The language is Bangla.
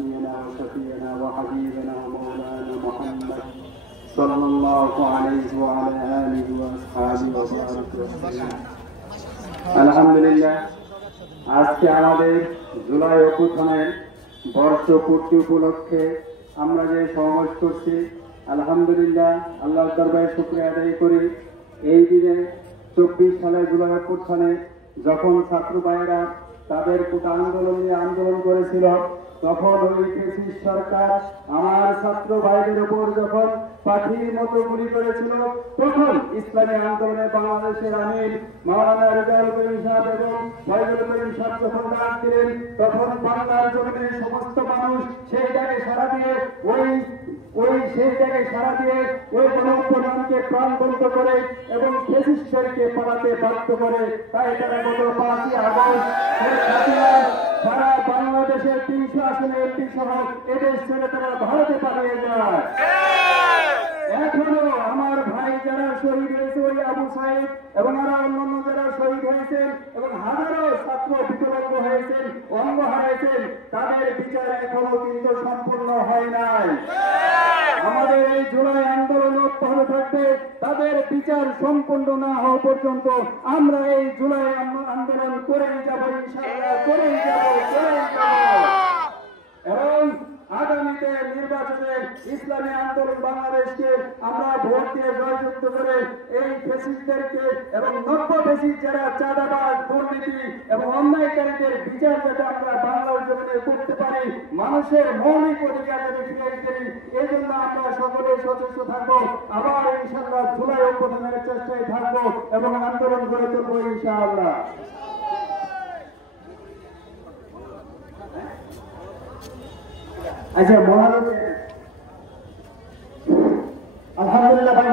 نبينا وشفيعنا وحبيبنا ومولانا محمد صلى الله عليه وعلى آله وأصحابه وبارك وسلم। আলহামদুলিল্লাহ, আজকে আমাদের জুলাই অভ্যুত্থানের বর্ষপূর্তি উপলক্ষে আমরা যে সমাবেশ করছি, আলহামদুলিল্লাহ আল্লাহর দরবারে শুকরিয়া আদায় করি। এই দিনে 24 সালের জুলাই অভ্যুত্থানে যখন ছাত্র ভাইয়েরা তাদের কোটা আন্দোলন নিয়ে আন্দোলন করেছিল, তখন ওই ফ্যাসিস্ট সরকার আমার ছাত্র ভাইদের উপর যখন পাখির মতো গুলি করেছিল, তখন ইসলামী আন্দোলনে বাংলাদেশের আমির মাওলানা রেজাউল করিম সাহেব এবং ফয়জুল করিম সাহেব যখন ডাক দিলেন, তখন বাংলার জমিনের সমস্ত মানুষ সেই জায়গায় সাড়া দিয়ে ওই গণঅভ্যুত্থানকে প্রাণবন্ত করে এবং ফ্যাসিস্টকে পালাতে বাধ্য করে। তাই তারা গত 5ই আগস্ট সারা বাংলাদেশের 300 আসনে এমপি সহ এদেশ ছেড়ে তারা ভারতে পালিয়ে যায়। এখনো আমার ভাই যারা শহীদ হয়েছে, ওই আবু সাইদ এবং আরো অন্যান্য যারা শহীদ হয়েছেন এবং হাজারো ছাত্র বিকলাঙ্গ হয়েছেন, অঙ্গ হারাইছেন, তাদের বিচার এখনো কিন্তু সম্পূর্ণ হয় নাই। আমাদের এই জুলাই আন্দোলন অব্যাহত থাকবে, তাদের বিচার সম্পূর্ণ না হওয়া পর্যন্ত আমরা এই জুলাই আন্দোলন করেই যাব, ইনশাআল্লাহ করেই যাব। এবং আগামীতে নির্বাচনে ইসলামী আন্দোলন বাংলাদেশকে আমরা ভোট দিয়ে জয়যুক্ত করে এই ফ্যাসিস্টদেরকে এবং নব্য ফ্যাসিস্ট যারা চাঁদাবাজ, দুর্নীতি এবং অন্যায়কারীদের বিচার যাতে আমরা বাংলার জমিনে করতে পারি, মানুষের মৌলিক অধিকার যাতে ফিরে করি, এই জন্য আমরা সকলে সচেষ্ট থাকবো। আবার ইনশাআল্লাহ জুলাই অভ্যুত্থানের চেষ্টায় থাকবো এবং আন্দোলন গড়ে তুলবো ইনশাআল্লাহ। আচ্ছা, আলহামদুলিল্লাহ ভাই,